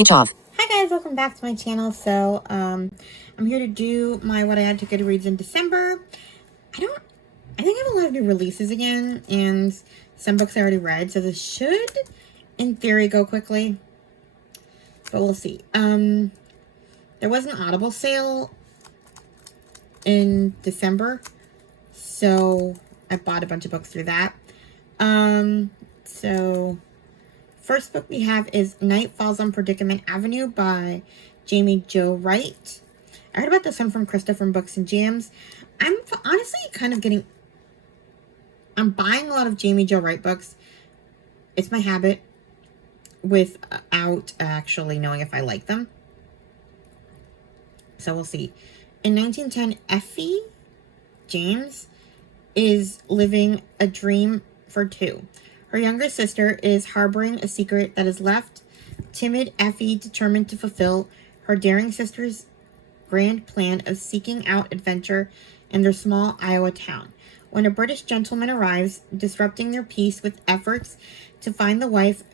Speech off. Hi guys, welcome back to my channel. So, I'm here to do my what I add to Goodreads in December. I think I have a lot of new releases again, and some books I already read, so this should, in theory, go quickly. But we'll see. There was an Audible sale in December, so I bought a bunch of books through that. So first book we have is Night Falls on Predicament Avenue by Jamie Jo Wright. I heard about this one from Krista from Books and Jams. I'm honestly kind of I'm buying a lot of Jamie Jo Wright books. It's my habit without actually knowing if I like them. So we'll see. In 1910, Effie James is living a dream for two. Her younger sister is harboring a secret that has left timid Effie determined to fulfill her daring sister's grand plan of seeking out adventure in their small Iowa town. When a British gentleman arrives, disrupting their peace with efforts to find the wife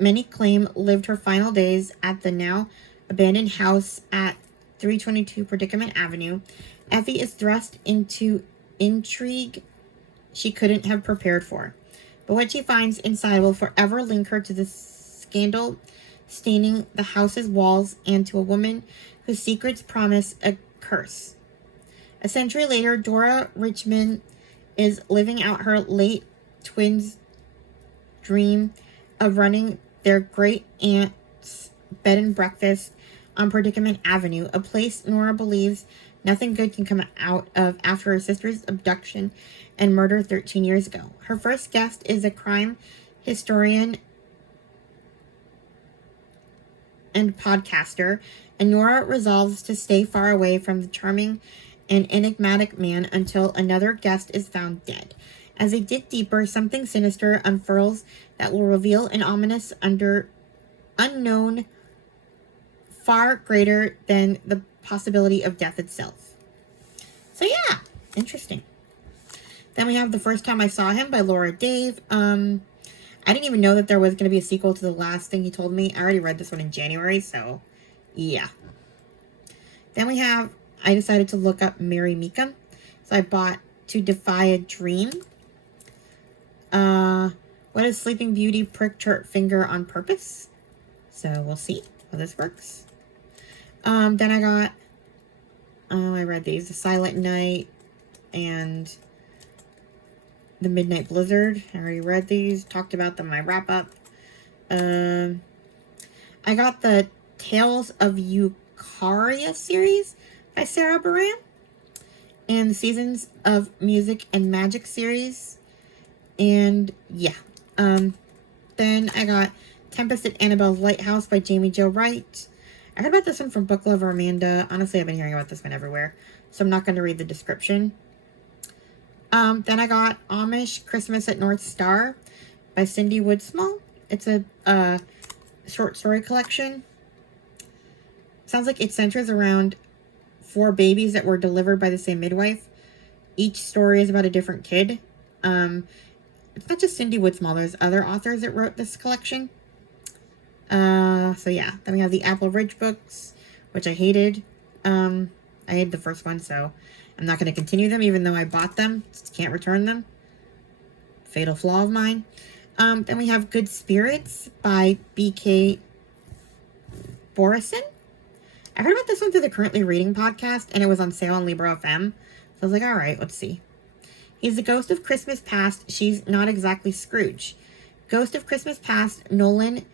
many claim lived her final days at the now abandoned house at 322 Predicament Avenue, Effie is thrust into intrigue she couldn't have prepared for. But what she finds inside will forever link her to the scandal staining the house's walls and to a woman whose secrets promise a curse. A century later, Dora Richmond is living out her late twins' dream of running their great aunt's bed and breakfast on Predicament Avenue, a place Nora believes nothing good can come out of after her sister's abduction and murder 13 years ago. Her first guest is a crime historian and podcaster, and Nora resolves to stay far away from the charming and enigmatic man until another guest is found dead. As they dig deeper, something sinister unfurls that will reveal an ominous unknown far greater than the possibility of death itself. So yeah, interesting. Then we have The First Time I Saw Him by Laura Dave. I didn't even know that there was going to be a sequel to the last thing he told me. I already read this one in January, so yeah. Then I decided to look up Mary Meekum. So I bought To Defy a Dream. What if Sleeping Beauty pricked her finger on purpose? So we'll see how this works. Then I got, I read these, The Silent Night and The Midnight Blizzard. I already read these, talked about them in my wrap-up. I got the Tales of Eucharia series by Sarah Baran and the Seasons of Music and Magic series. And yeah. Then I got Tempest at Annabelle's Lighthouse by Jamie Jo Wright. I heard about this one from Book Lover Amanda. Honestly, I've been hearing about this one everywhere, so I'm not going to read the description. Then I got Amish Christmas at North Star by Cindy Woodsmall. It's a short story collection. Sounds like it centers around 4 babies that were delivered by the same midwife. Each story is about a different kid. It's not just Cindy Woodsmall. There's other authors that wrote this collection. So yeah. Then we have the Apple Ridge books, which I hated. I hated the first one, so I'm not going to continue them, even though I bought them. Just can't return them. Fatal flaw of mine. Then we have Good Spirits by B.K. Borison. I heard about this one through the Currently Reading podcast, and it was on sale on Libro FM. So I was like, all right, let's see. He's the ghost of Christmas past. She's not exactly Scrooge. Ghost of Christmas past, Nolan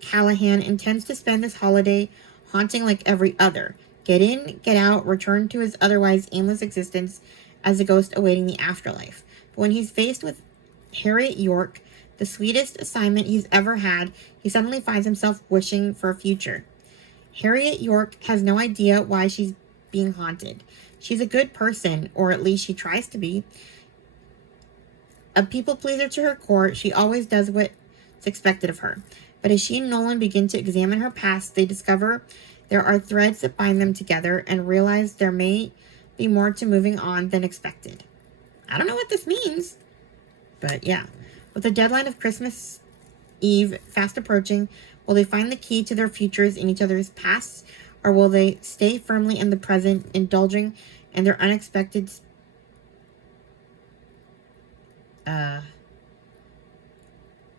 Callahan intends to spend this holiday haunting like every other. Get in, get out, return to his otherwise aimless existence as a ghost awaiting the afterlife. But when he's faced with Harriet York, the sweetest assignment he's ever had, he suddenly finds himself wishing for a future. Harriet York has no idea why she's being haunted. She's a good person, or at least she tries to be. A people pleaser to her core, she always does what's expected of her. But as she and Nolan begin to examine her past, they discover there are threads that bind them together and realize there may be more to moving on than expected. I don't know what this means, but yeah. With the deadline of Christmas Eve fast approaching, Will they find the key to their futures in each other's pasts, or will they stay firmly in the present, indulging in their unexpected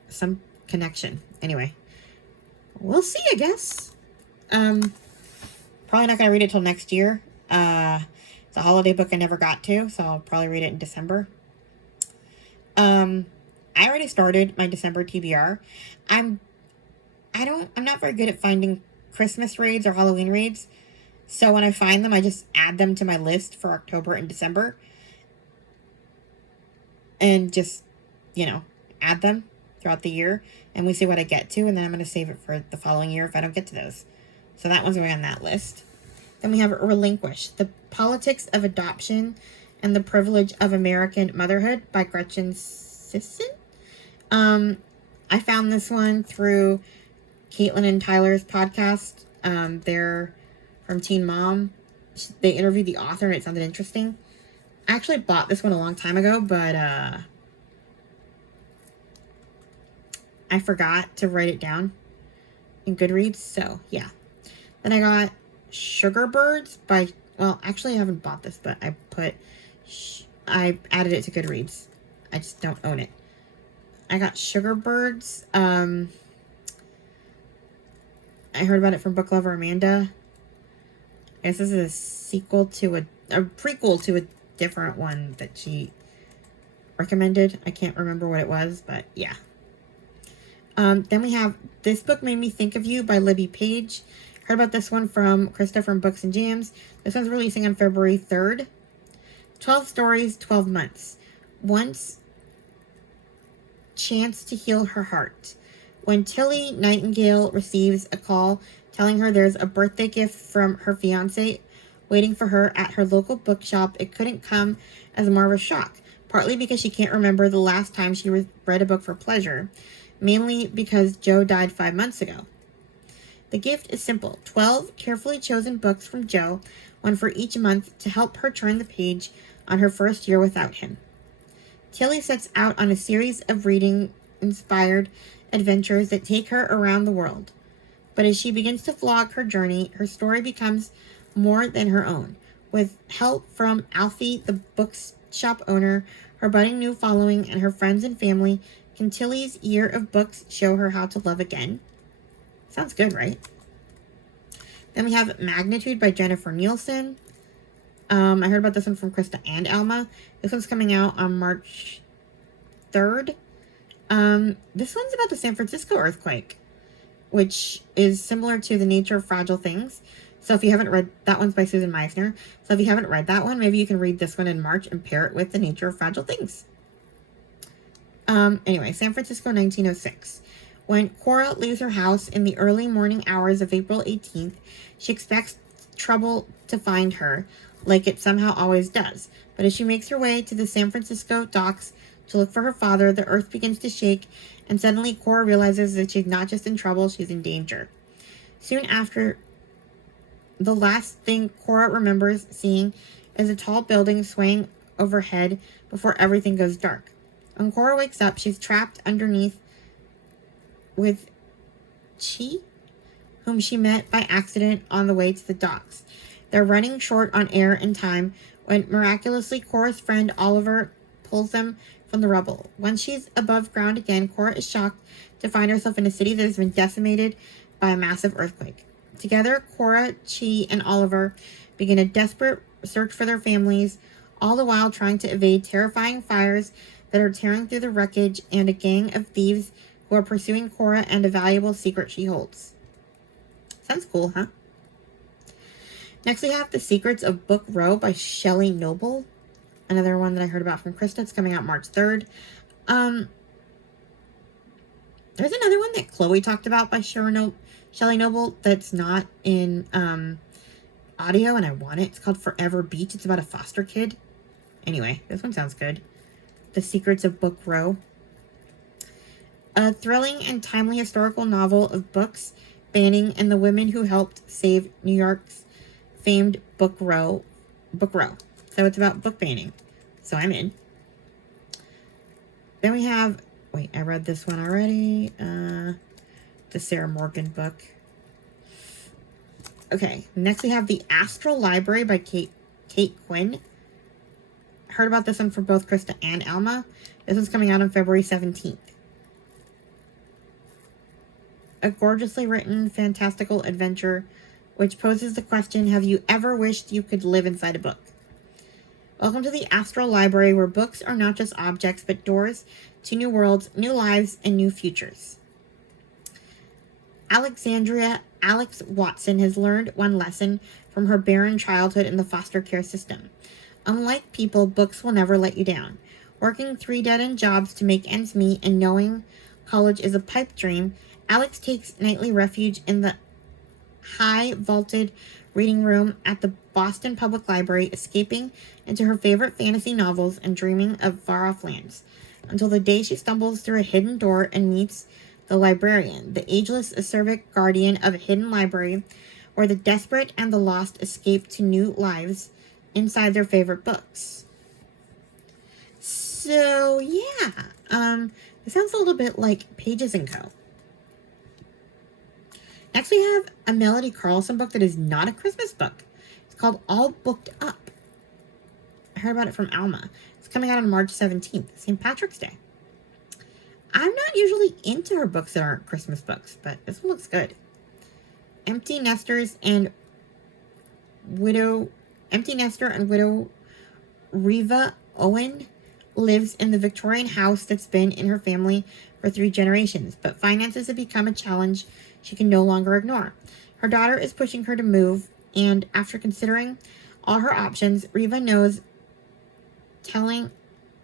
some connection? Anyway, we'll see, I guess. Probably not gonna read it till next year. It's a holiday book I never got to, so I'll probably read it in December. I already started my December TBR. I'm not very good at finding Christmas reads or Halloween reads. So when I find them, I just add them to my list for October and December. And just, add them throughout the year. And we see what I get to. And then I'm going to save it for the following year if I don't get to those. So that one's going on that list. Then we have Relinquish, The Politics of Adoption and the Privilege of American Motherhood by Gretchen Sisson. I found this one through Caitlin and Tyler's podcast. They're from Teen Mom. They interviewed the author and it sounded interesting. I actually bought this one a long time ago, but I forgot to write it down in Goodreads. So, yeah. Then I got Sugar Birds by... Well, actually, I haven't bought this, but I added it to Goodreads. I just don't own it. I got Sugar Birds. I heard about it from Book Lover Amanda. I guess this is a sequel to a prequel to a different one that she recommended. I can't remember what it was, but yeah. Then we have This Book Made Me Think of You by Libby Page. Heard about this one from Krista from Books and Jams. This one's releasing on February 3rd. 12 stories, 12 months. Once chance to heal her heart. When Tilly Nightingale receives a call telling her there's a birthday gift from her fiancé waiting for her at her local bookshop, it couldn't come as more of a shock, partly because she can't remember the last time she read a book for pleasure, mainly because Joe died 5 months ago. The gift is simple, 12 carefully chosen books from Joe, one for each month, to help her turn the page on her first year without him. Tilly sets out on a series of reading-inspired adventures that take her around the world. But as she begins to vlog her journey, her story becomes more than her own. With help from Alfie, the bookshop owner, her budding new following, and her friends and family, can Tilly's year of books show her how to love again? Sounds good, right? Then we have Magnitude by Jennifer Nielsen. I heard about this one from Krista and Alma. This one's coming out on March 3rd. This one's about the San Francisco earthquake, which is similar to The Nature of Fragile Things. So if you haven't read, that one's by Susan Meisner. So if you haven't read that one, maybe you can read this one in March and pair it with The Nature of Fragile Things. Anyway, San Francisco, 1906. When Cora leaves her house in the early morning hours of April 18th, she expects trouble to find her, like it somehow always does. But as she makes her way to the San Francisco docks to look for her father, the earth begins to shake, and suddenly Cora realizes that she's not just in trouble, she's in danger. Soon after, the last thing Cora remembers seeing is a tall building swaying overhead before everything goes dark. When Cora wakes up, she's trapped underneath with Chi, whom she met by accident on the way to the docks. They're running short on air and time when miraculously Cora's friend Oliver pulls them from the rubble. Once she's above ground again, Cora is shocked to find herself in a city that has been decimated by a massive earthquake. Together, Cora, Chi, and Oliver begin a desperate search for their families, all the while trying to evade terrifying fires that are tearing through the wreckage and a gang of thieves who are pursuing Cora and a valuable secret she holds. Sounds cool, huh? Next, we have The Secrets of Book Row by Shelley Noble. Another one that I heard about from Krista. It's coming out March 3rd. There's another one that Chloe talked about by Shelley Noble that's not in audio, and I want it. It's called Forever Beach. It's about a foster kid. Anyway, this one sounds good. The Secrets of Book Row. A thrilling and timely historical novel of books banning and the women who helped save New York's famed Book Row. So it's about book banning. So I'm in. Then we have... Wait, I read this one already. The the Sarah Morgan book. Okay, next we have The Astral Library by Kate Quinn. Heard about this one for both Krista and Alma. This one's coming out on February 17th. A gorgeously written, fantastical adventure which poses the question, have you ever wished you could live inside a book? Welcome to the Astral Library, where books are not just objects, but doors to new worlds, new lives, and new futures. Alex Watson has learned one lesson from her barren childhood in the foster care system. Unlike people, books will never let you down. Working 3 dead-end jobs to make ends meet and knowing college is a pipe dream, Alex takes nightly refuge in the high vaulted reading room at the Boston Public Library, escaping into her favorite fantasy novels and dreaming of far-off lands, until the day she stumbles through a hidden door and meets the librarian, the ageless, acerbic guardian of a hidden library, where the desperate and the lost escape to new lives inside their favorite books. So, yeah, it sounds a little bit like Pages & Co. Next, we have a Melody Carlson book that is not a Christmas book. It's called All Booked Up. I heard about it from Alma. It's coming out on March 17th, St. Patrick's Day. I'm not usually into her books that aren't Christmas books, but this one looks good. Empty Nester and widow Reva Owen lives in the Victorian house that's been in her family for 3 generations, but finances have become a challenge she can no longer ignore. Her daughter is pushing her to move, and after considering all her options, Reva knows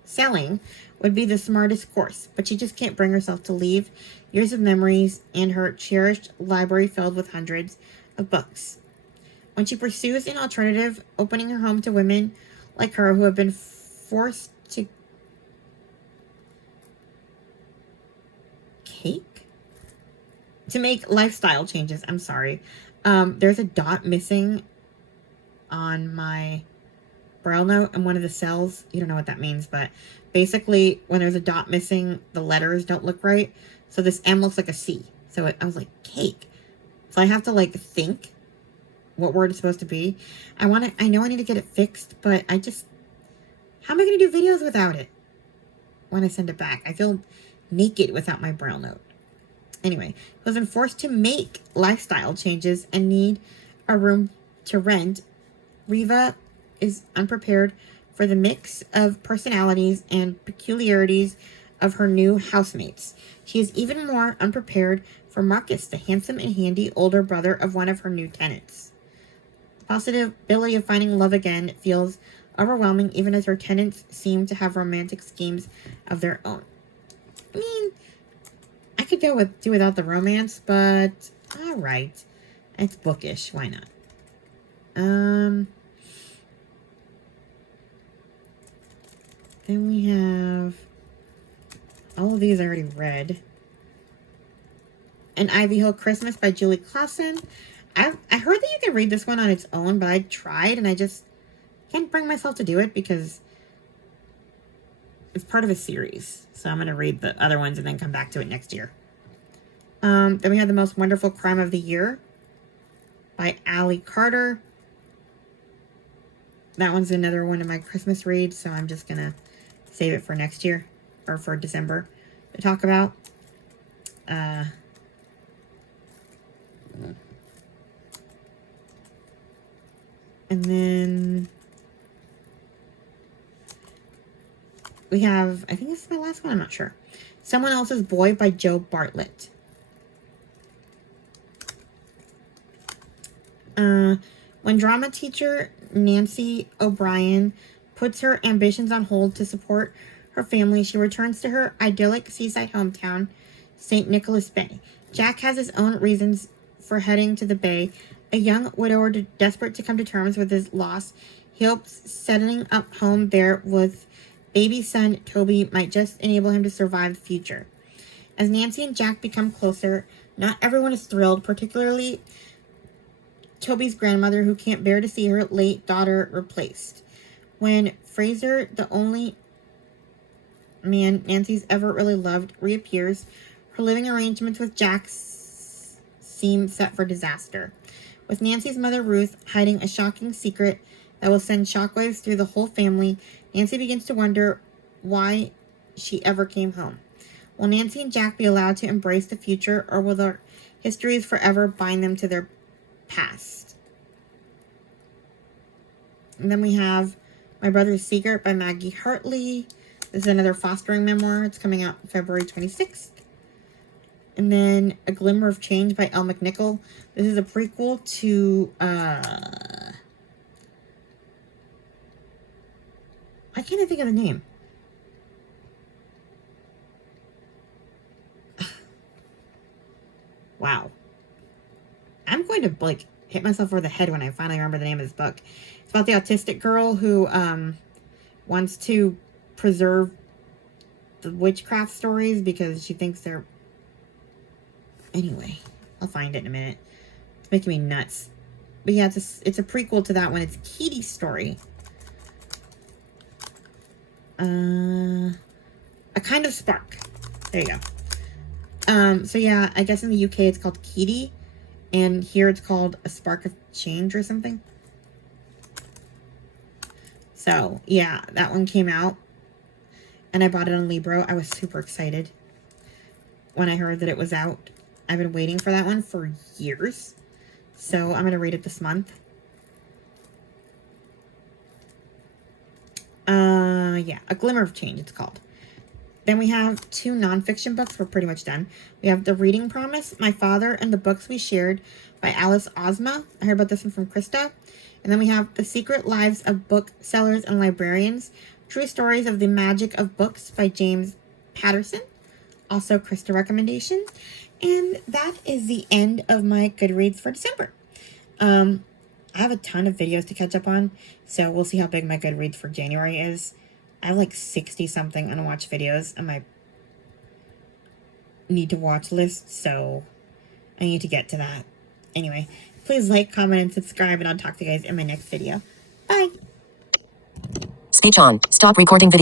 selling would be the smartest course, but she just can't bring herself to leave years of memories and her cherished library filled with hundreds of books. When she pursues an alternative, opening her home to women like her who have been forced to make lifestyle changes. I'm sorry. There's a dot missing on my Braille note in one of the cells. You don't know what that means, but basically when there's a dot missing, the letters don't look right. So this M looks like a C. So I was like, cake. So I have to like think what word it's supposed to be. I know I need to get it fixed, but how am I going to do videos without it when I send it back? I feel naked without my Braille note. Anyway, was been forced to make lifestyle changes and need a room to rent. Reva is unprepared for the mix of personalities and peculiarities of her new housemates. She is even more unprepared for Marcus, the handsome and handy older brother of one of her new tenants. The possibility of finding love again feels overwhelming, even as her tenants seem to have romantic schemes of their own. I mean, I could do without the romance, but all right. It's bookish. Why not? Then we have all of these I already read. An Ivy Hill Christmas by Julie Clausen. I heard that you can read this one on its own, but I tried and I just can't bring myself to do it because it's part of a series. So I'm going to read the other ones and then come back to it next year. Then we have The Most Wonderful Crime of the Year by Allie Carter. That one's another one of my Christmas reads, so I'm just going to save it for next year or for December to talk about. And then we have, I think this is my last one, I'm not sure. Someone Else's Boy by Joe Bartlett. When drama teacher Nancy O'Brien puts her ambitions on hold to support her family, she returns to her idyllic seaside hometown, St. Nicholas Bay. Jack has his own reasons for heading to the Bay. A young widower desperate to come to terms with his loss, he hopes setting up home there with baby son Toby might just enable him to survive the future. As Nancy and Jack become closer, not everyone is thrilled, particularly Toby's grandmother, who can't bear to see her late daughter replaced. When Fraser, the only man Nancy's ever really loved, reappears, her living arrangements with Jack seem set for disaster. With Nancy's mother, Ruth, hiding a shocking secret that will send shockwaves through the whole family, Nancy begins to wonder why she ever came home. Will Nancy and Jack be allowed to embrace the future, or will their histories forever bind them to their past? And then we have My Brother's Secret by Maggie Hartley. This is another fostering memoir. It's coming out February 26th. And then A Glimmer of Change by Elle McNichol. This is a prequel to, I can't think of the name. Wow. I'm going to, like, hit myself over the head when I finally remember the name of this book. It's about the autistic girl who, wants to preserve the witchcraft stories because she thinks they're... Anyway, I'll find it in a minute. It's making me nuts. But yeah, it's a prequel to that one. It's Kitty's story. A Kind of Spark. There you go. So yeah, I guess in the UK it's called Kitty. And here it's called A Spark of Change or something. So, yeah, that one came out. And I bought it on Libro. I was super excited when I heard that it was out. I've been waiting for that one for years. So, I'm going to read it this month. Yeah, A Glimmer of Change, it's called. Then we have 2 nonfiction books. We're pretty much done. We have The Reading Promise, My Father and the Books We Shared by Alice Ozma. I heard about this one from Krista. And then we have The Secret Lives of Booksellers and Librarians, True Stories of the Magic of Books by James Patterson. Also Krista recommendation. And that is the end of my Goodreads for December. I have a ton of videos to catch up on, so we'll see how big my Goodreads for January is. I have like 60-something unwatched videos on my need to watch list, so I need to get to that. Anyway, please like, comment, and subscribe, and I'll talk to you guys in my next video. Bye! Speech on. Stop recording video.